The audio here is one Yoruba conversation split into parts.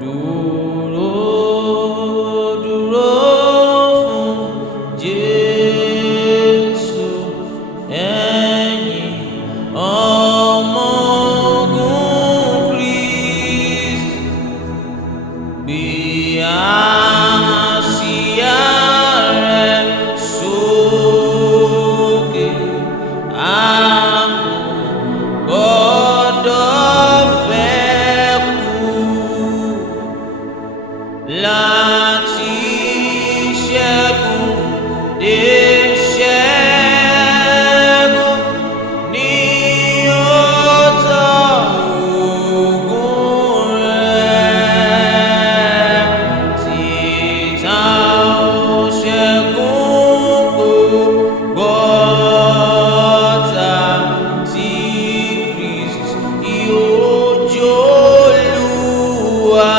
Dúró, dúró fún Jésù, ẹ̀yin ọmọ ogun Kristi. Gbé àsíá rẹ̀ sókè, a kò gbọdọ̀ fẹ́ kú láti ṣẹ́gun dé ṣẹ́gun ní ọ̀tá ogun rẹ̀. Títà ó ṣẹ́gun gbogbo ọ̀tá tí Kristi yóò jólúwa.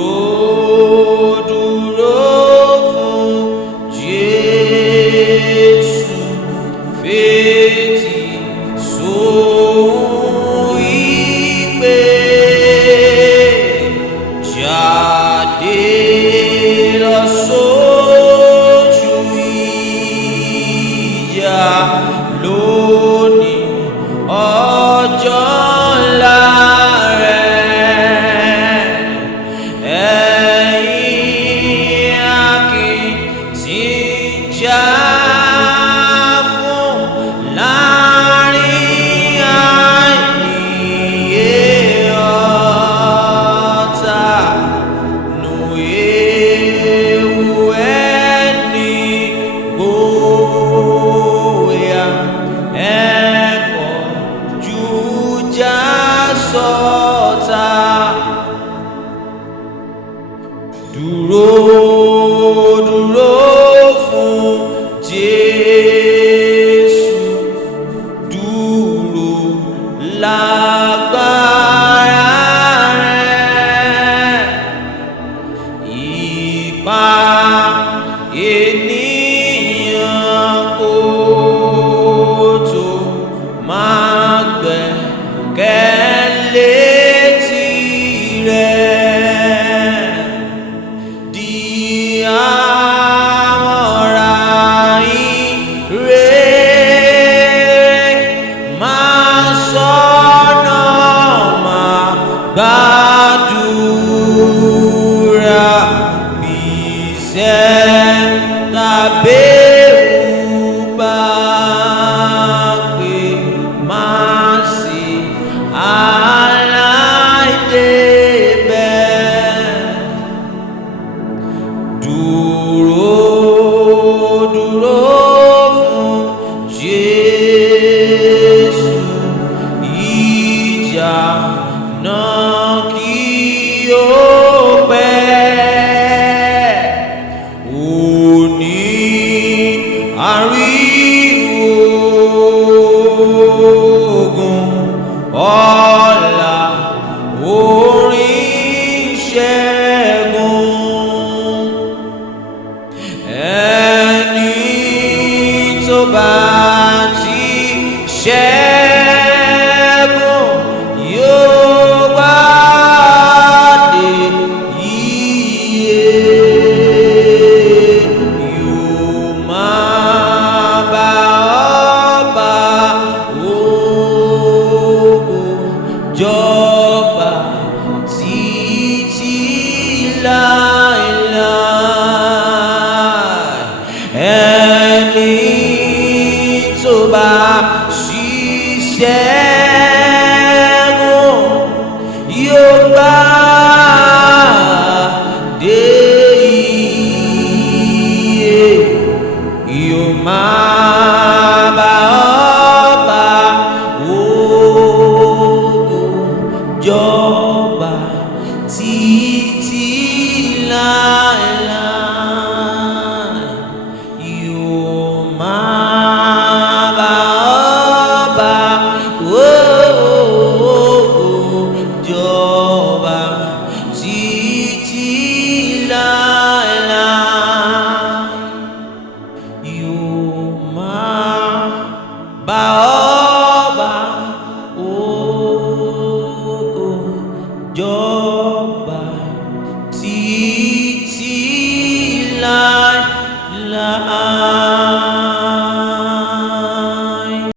Dúró, dúró fún Jésù, fetí sóhùn ìpè, jáde lọ sójú ìjà lónìí, ọjọ́ ńlá rẹ̀. Ẹ̀yin akin tí ń jà fún láàrin àìníye ọ̀tá, nù ewu ẹni gbóyà, ẹ̀kọ́ jújà sọ́tá. Dúró, dúró fún Jésù, dúró lágbára rẹ̀. Ipá ènìyàn kò tó máa gbẹ́kẹ̀lé tirẹ̀. Di àmọ̀ra ire, máa ṣọ́nà, máa gbàdúrà, bí iṣẹ́ tàbí ewu bá pé, máa ṣe aláìdébẹ̀. Dúró, dúró fún Jésù, ìjà náà kì yóò pẹ́. Òní ariwo ogun, ọ̀la orin ìṣẹ́gun. Ẹni tó bá ti ṣẹ́gun yóò pàdé ìyè, yóò máa bá ọba ògo jọba títí láéláé. Ẹni tó bá ṣiṣẹ́gun yóò pàdé ìyè, yóò máa bá ọba ògo jọba títí láéláé. Yóò máa bá ọba ògo jọba títí láéláé. Yóò máa bá ọba ògo Jah